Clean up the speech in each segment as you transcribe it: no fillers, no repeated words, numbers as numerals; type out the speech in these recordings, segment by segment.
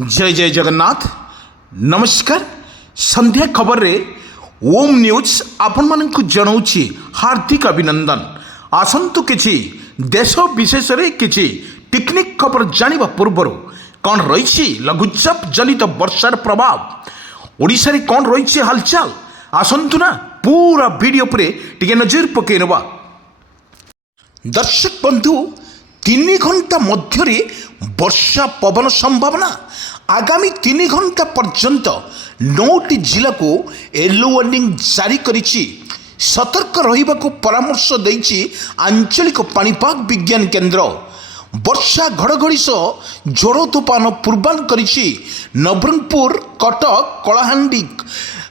जय जय जगन्नाथ नमस्कार संध्या खबर रे ओम न्यूज आपण मानक जनाऊँगी हार्दिक अभिनंदन। आसतु किछि देश विशेष रे किछि टेक्निक खबर जानिबा पूर्व कौन रही लघुचाप जनित वर्षार प्रभाव ओडिशा रे कौन रही हालचाल आसतु ना पूरा वीडियो पर टिके नजर पकेनवा। दर्शक बंधु 3 घंटा मध्य वर्षा पवन संभावना आगामी 3 घंटा पर्यंत 9टी जिला को येलो वार्निंग जारी करिछि। सतर्क रहिबाकु परामर्श देइछि आंचलिक पाणीपाग विज्ञान केन्द्र। वर्षा घड़घड़ी सह झोड़ तूफान पूर्वान करिछि। नवरंगपुर कटक कलाहांडी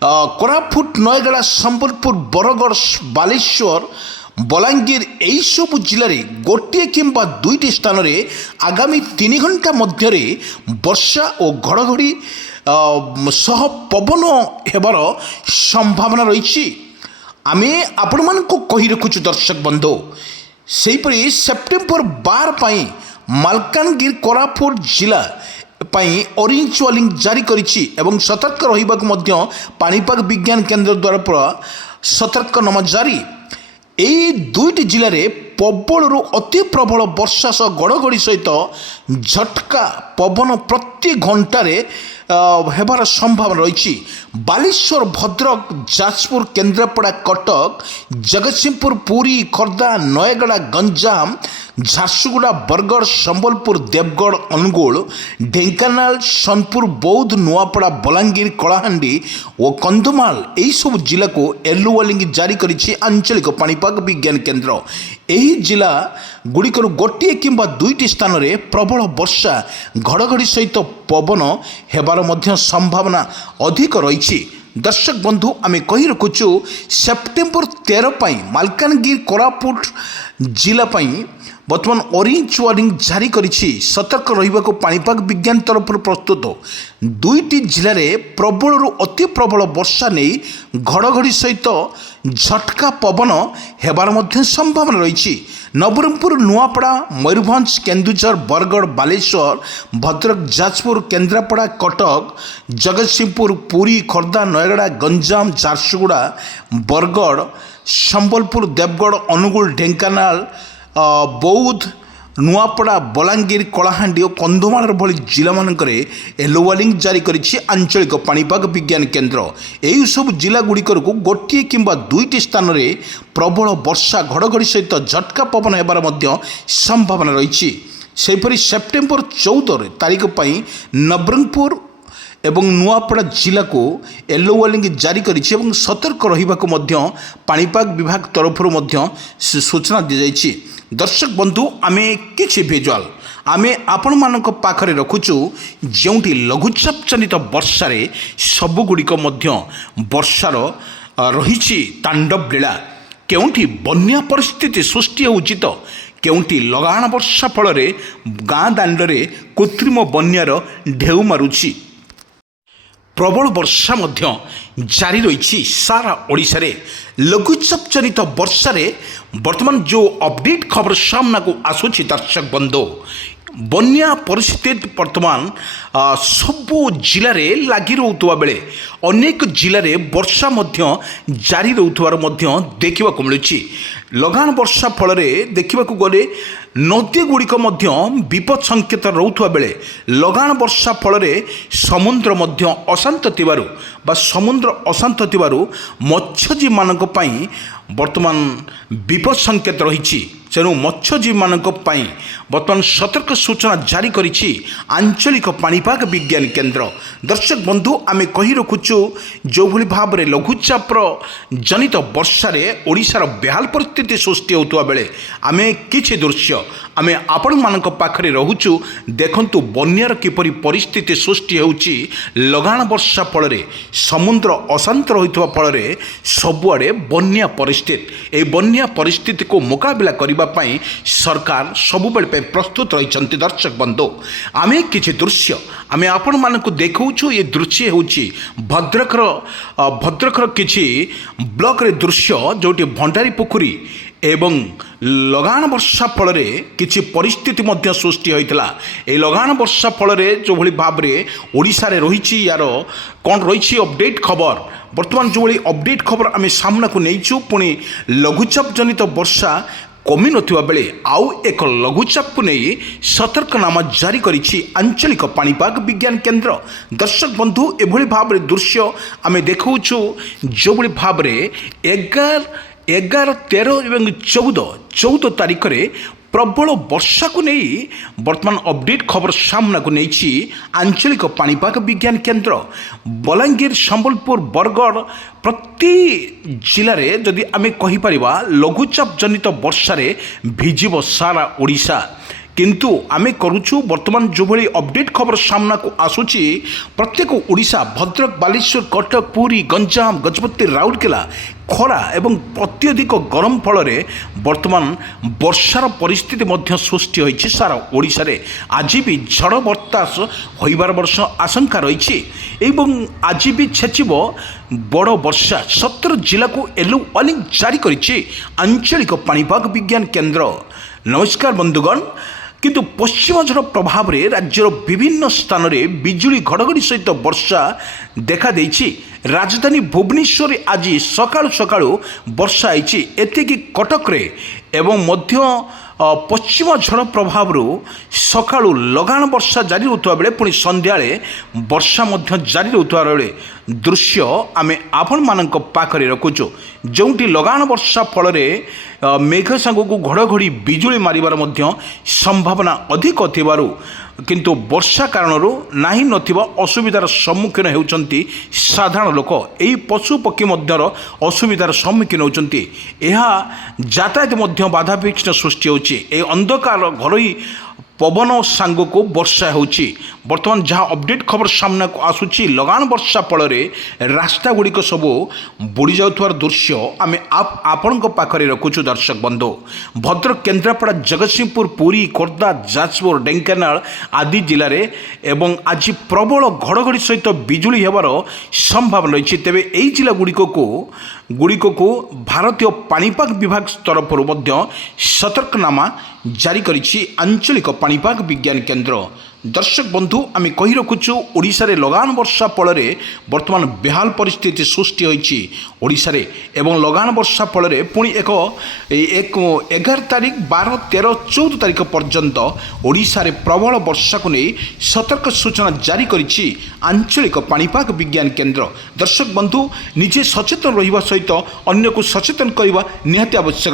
कोरापुट नयगड़ा संबलपुर बरगड़ बालेश्वर बलांगीर यही सब जिले में गोटे किंबा 2टी स्थान रे आगामी 3 घंटा मध्य वर्षा और घड़घड़ी सह पवन हेबार संभावना रही। आमे आपण मानक कही रखुचु दर्शक बंधु सेहीपरि सेप्टेम्बर 12 पई मालकानगिरी कोरापुट जिला पई ऑरेंज वार्निंग जारी करिछि एवं सतर्क रहिबाक मध्य पाणीपाग विज्ञान केन्द्र द्वारा सतर्कनामा जारी। यही 2टी जिले में प्रबल अति प्रबल वर्षा सह घड़घड़ी सहित झटका पवन प्रति घंटार हेबार संभावना रही। बालेश्वर भद्रक जाजपुर केन्द्रापड़ा कटक जगतसिंहपुर पुरी खोर्धा नयगड़ा गंजाम झारसुगुड़ा बरगड़ संबलपुर देवगढ़ अनुगुल ढेंकानाल सोनपुर बौद्ध नुआपड़ा बलांगीर कलाहांडी और कंधमाल यही सब जिला को येलो वार्निंग जारी करिछि आंचलिक पाणीपाग विज्ञान केन्द्र। यही जिला गुड़िकर गोटे किंबा 2टी स्थान रे प्रबल वर्षा घड़घड़ी सहित पवन हेबार मध्य संभावना अधिक रही। दर्शक बंधु आमे कही रखुचु सेप्टेम्बर 13 पई मालकानगिरी कोरापुट जिला पई बर्तमान ऑरेंज वार्निंग जारी करिछि। सतर्क रहिबाको पाणीपाग विज्ञान तरफ प्रस्तुत 2टी जिले में प्रबल अति प्रबल वर्षा नहीं घड़घड़ी सहित झटका पवन हेबार मध्य संभावना रही। नवरंगपुर नुआपड़ा मयूरभंज केन्दुझर बरगड़ बालेश्वर भद्रक जाजपुर केन्द्रापड़ा कटक जगतसिंहपुर पुरी खोर्धा नयगड़ा गंजाम झारसुगुड़ा बरगड़ संबलपुर देवगढ़ अनुगुल ढेंकानाल बौद्ध नुआपड़ा बलांगीर कलाहांडी और कंधमाल भली जिला मानकरे येलो वार्निंग जारी करिछि आंचलिक पाणीपाग विज्ञान केन्द्र। यही सब जिला गुड़िकर को गोटे किंबा 2टी स्थान रे प्रबल वर्षा घड़घड़ी सहित झटका पवन हेबार मध्य संभावना रही। सेहीपरि सेप्टेम्बर 14 तारीख पई नवरंगपुर एवं नुआपड़ा जिला को येलो वार्निंग जारी करिछि एवं सतर्क रहिबाको मध्य पाणीपाग विभाग तरफ सूचना दी जाइछि। दर्शक बंधु आमे किछि विजुअल आमे आपण मानक पाखरे रखुचु जोंठी लघुचाप जनित वर्षा रे सबुगुड़िक मध्य वर्षार रही तांडव लीला। केउंठी बन्या परिस्थिति सृष्टि होउछि तो केउंठी लगाण वर्षा फल गाँ दांडरे कृत्रिम बन्यार ढेउ मारुछि। प्रबल वर्षा मध्य जारी रही सारा ओडिशा रे। लघुचाप जनित वर्षा रे वर्तमान जो अपडेट खबर सामना को आसुछि दर्शक बंधु बन्या परिस्थिति वर्तमान सबु जिले में लगी रोथुवा बेले अनेक जिले में वर्षा मध्य जारी रोथुवार मध्य देखा मिलुछि। लगाण वर्षा फल देखा गले नदी गुड़िक विपद संकेत रोथुवा बेले लगाण वर्षा फल समुद्र मध्य अशांत थिबारु बा समुद्र अशांत थिबारु मत्स्यजीवी मानक पई वर्तमान विपद संकेत रही। तेणु मत्स्यजीवी मानक पई वर्तमान सतर्क सूचना जारी करिछि आंचलिक पाणीपाग विज्ञान केन्द्र। दर्शक बंधु आमे कही रखुचु जो भली भाव में लघुचाप जनित वर्षा रे ओडिशार बेहाल परिस्थिति सृष्टि होतुवा बेले आमे किछि दृश्य आमे आपण मानक पाखरे रहुचु। देखंतु बन्यार किपरि परिस्थिति सृष्टि होउछि लगाण वर्षा फल समुद्र अशांत रहितवा फल सबुआडे बन्या परिस्थिति ए बन्या परिस्थिति को मुकाबला करबा पई सरकार सबुबेले प्रस्तुत रहिछन्ति। दर्शक बंधु आमे किछि दृश्य आमे आपण मानक देखौछु। ये दृश्य होउछि भद्रकर किछि ब्लॉक रे दृश्य जोटी भंडारी पोखरी ଏବଂ ଲଗାଣ ବର୍ଷା ଫଳରେ କିଛି ପରିସ୍ଥିତି ମଧ୍ୟ ସୃଷ୍ଟି ହୋଇଥିଲା। ଏହି ଲଗାଣ ବର୍ଷା ଫଳରେ ଯେଉଁଭଳି ଭାବରେ ଓଡ଼ିଶାରେ ରହିଛି ୟାର କ'ଣ ରହିଛି ଅପଡେଟ୍ ଖବର। ବର୍ତ୍ତମାନ ଯେଉଁଭଳି ଅପଡେଟ୍ ଖବର ଆମେ ସାମ୍ନାକୁ ନେଇଛୁ, ପୁଣି ଲଘୁଚାପ ଜନିତ ବର୍ଷା କମି ନଥିବା ବେଳେ ଆଉ ଏକ ଲଘୁଚାପକୁ ନେଇ ସତର୍କନାମା ଜାରି କରିଛି ଆଞ୍ଚଳିକ ପାଣିପାଗ ବିଜ୍ଞାନ କେନ୍ଦ୍ର। ଦର୍ଶକ ବନ୍ଧୁ, ଏଭଳି ଭାବରେ ଦୃଶ୍ୟ ଆମେ ଦେଖାଉଛୁ ଯେଉଁଭଳି ଭାବରେ 11, 13 ଏବଂ 14 ତାରିଖରେ ପ୍ରବଳ ବର୍ଷାକୁ ନେଇ ବର୍ତ୍ତମାନ ଅପଡେଟ୍ ଖବର ସାମ୍ନାକୁ ନେଇଛି ଆଞ୍ଚଳିକ ପାଣିପାଗ ବିଜ୍ଞାନ କେନ୍ଦ୍ର। ବଲାଙ୍ଗୀର, ସମ୍ବଲପୁର, ବରଗଡ଼ ପ୍ରତି ଜିଲ୍ଲାରେ ଯଦି ଆମେ କହିପାରିବା ଲଘୁଚାପ ଜନିତ ବର୍ଷାରେ ଭିଜିବ ସାରା ଓଡ଼ିଶା। କିନ୍ତୁ ଆମେ କରୁଛୁ ବର୍ତ୍ତମାନ ଯେଉଁଭଳି ଅପଡେଟ୍ ଖବର ସାମ୍ନାକୁ ଆସୁଛି, ପ୍ରତ୍ୟେକ ଓଡ଼ିଶା, ଭଦ୍ରକ, ବାଲେଶ୍ୱର, କଟକ, ପୁରୀ, ଗଞ୍ଜାମ, ଗଜପତି, ରାଉରକେଲା ଖରା ଏବଂ ଅତ୍ୟଧିକ ଗରମ ଫଳରେ ବର୍ତ୍ତମାନ ବର୍ଷାର ପରିସ୍ଥିତି ମଧ୍ୟ ସୃଷ୍ଟି ହୋଇଛି ସାରା ଓଡ଼ିଶାରେ। ଆଜି ବି ଝଡ଼ ବତାସ ହୋଇବାର ଆଶଙ୍କା ରହିଛି ଏବଂ ଆଜି ବି ଛେଚିବ ବଡ଼ ବର୍ଷା। 17 ଜିଲ୍ଲାକୁ ୟେଲୋ ୱାର୍ଣ୍ଣିଂ ଜାରି କରିଛି ଆଞ୍ଚଳିକ ପାଣିପାଗ ବିଜ୍ଞାନ କେନ୍ଦ୍ର। ନମସ୍କାର ବନ୍ଧୁଗଣ, କିନ୍ତୁ ପଶ୍ଚିମ ଝଡ଼ ପ୍ରଭାବରେ ରାଜ୍ୟର ବିଭିନ୍ନ ସ୍ଥାନରେ ବିଜୁଳି ଘଡ଼ଘଡ଼ି ସହିତ ବର୍ଷା ଦେଖାଦେଇଛି। ରାଜଧାନୀ ଭୁବନେଶ୍ୱରରେ ଆଜି ସକାଳୁ ବର୍ଷା ହୋଇଛି, ଏତିକି କଟକରେ ଏବଂ ମଧ୍ୟ ପଶ୍ଚିମ ଝଡ଼ ପ୍ରଭାବରୁ ସକାଳୁ ଲଗାଣ ବର୍ଷା ଜାରି ରହୁଥିବା ବେଳେ ପୁଣି ସନ୍ଧ୍ୟାବେଳେ ବର୍ଷା ମଧ୍ୟ ଜାରି ରହୁଥିବା ବେଳେ ଦୃଶ୍ୟ ଆମେ ଆପଣମାନଙ୍କ ପାଖରେ ରଖୁଛୁ। ଯେଉଁଠି ଲଗାଣ ବର୍ଷା ଫଳରେ ମେଘ ସାଙ୍ଗକୁ ଘଡ଼ଘଡ଼ି ବିଜୁଳି ମାରିବାର ମଧ୍ୟ ସମ୍ଭାବନା ଅଧିକ ଥିବାରୁ କିନ୍ତୁ ବର୍ଷା କାରଣରୁ ନାହିଁ ନଥିବା ଅସୁବିଧାର ସମ୍ମୁଖୀନ ହେଉଛନ୍ତି ସାଧାରଣ ଲୋକ। ଏହି ପଶୁପକ୍ଷୀ ମଧ୍ୟର ଅସୁବିଧାର ସମ୍ମୁଖୀନ ହେଉଛନ୍ତି। ଏହା ଯାତାୟାତ ମଧ୍ୟ ବାଧାବିଘ୍ନ ସୃଷ୍ଟି ହେଉଛି। ଏହି ଅନ୍ଧକାର ଘରୋଇ ପବନ ସାଙ୍ଗକୁ ବର୍ଷା ହେଉଛି। ବର୍ତ୍ତମାନ ଯାହା ଅପଡେଟ୍ ଖବର ସାମ୍ନାକୁ ଆସୁଛି, ଲଗାଣ ବର୍ଷା ଫଳରେ ରାସ୍ତାଗୁଡ଼ିକ ସବୁ ବୁଡ଼ି ଯାଉଥିବାର ଦୃଶ୍ୟ ଆମେ ଆପଣଙ୍କ ପାଖରେ ରଖୁଛୁ। ଦର୍ଶକ ବନ୍ଧୁ, ଭଦ୍ରକ, କେନ୍ଦ୍ରାପଡ଼ା, ଜଗତସିଂହପୁର, ପୁରୀ, ଖୋର୍ଦ୍ଧା, ଯାଜପୁର, ଢେଙ୍କାନାଳ ଆଦି ଜିଲ୍ଲାରେ ଏବଂ ଆଜି ପ୍ରବଳ ଘଡ଼ଘଡ଼ି ସହିତ ବିଜୁଳି ହେବାର ସମ୍ଭାବନା ରହିଛି। ତେବେ ଏହି ଜିଲ୍ଲାଗୁଡ଼ିକକୁ ଭାରତୀୟ ପାଣିପାଗ ବିଭାଗ ତରଫରୁ ମଧ୍ୟ ସତର୍କନାମା ଜାରି କରିଛି ଆଞ୍ଚଳିକ ପାଣିପାଗ ବିଜ୍ଞାନ କେନ୍ଦ୍ର। ଦର୍ଶକ ବନ୍ଧୁ, ଆମେ କହି ରଖୁଛୁ ଓଡ଼ିଶାରେ ଲଗାଣ ବର୍ଷା ଫଳରେ ବର୍ତ୍ତମାନ ବେହାଲ ପରିସ୍ଥିତି ସୃଷ୍ଟି ହୋଇଛି ଓଡ଼ିଶାରେ ଏବଂ ଲଗାଣ ବର୍ଷା ଫଳରେ ପୁଣି 11 ତାରିଖ, 12, 13, 14 ତାରିଖ ପର୍ଯ୍ୟନ୍ତ ଓଡ଼ିଶାରେ ପ୍ରବଳ ବର୍ଷାକୁ ନେଇ ସତର୍କ ସୂଚନା ଜାରି କରିଛି ଆଞ୍ଚଳିକ ପାଣିପାଗ ବିଜ୍ଞାନ କେନ୍ଦ୍ର। ଦର୍ଶକ ବନ୍ଧୁ, ନିଜେ ସଚେତନ ରହିବା ସହିତ ଅନ୍ୟକୁ ସଚେତନ କରିବା ନିହାତି ଆବଶ୍ୟକ।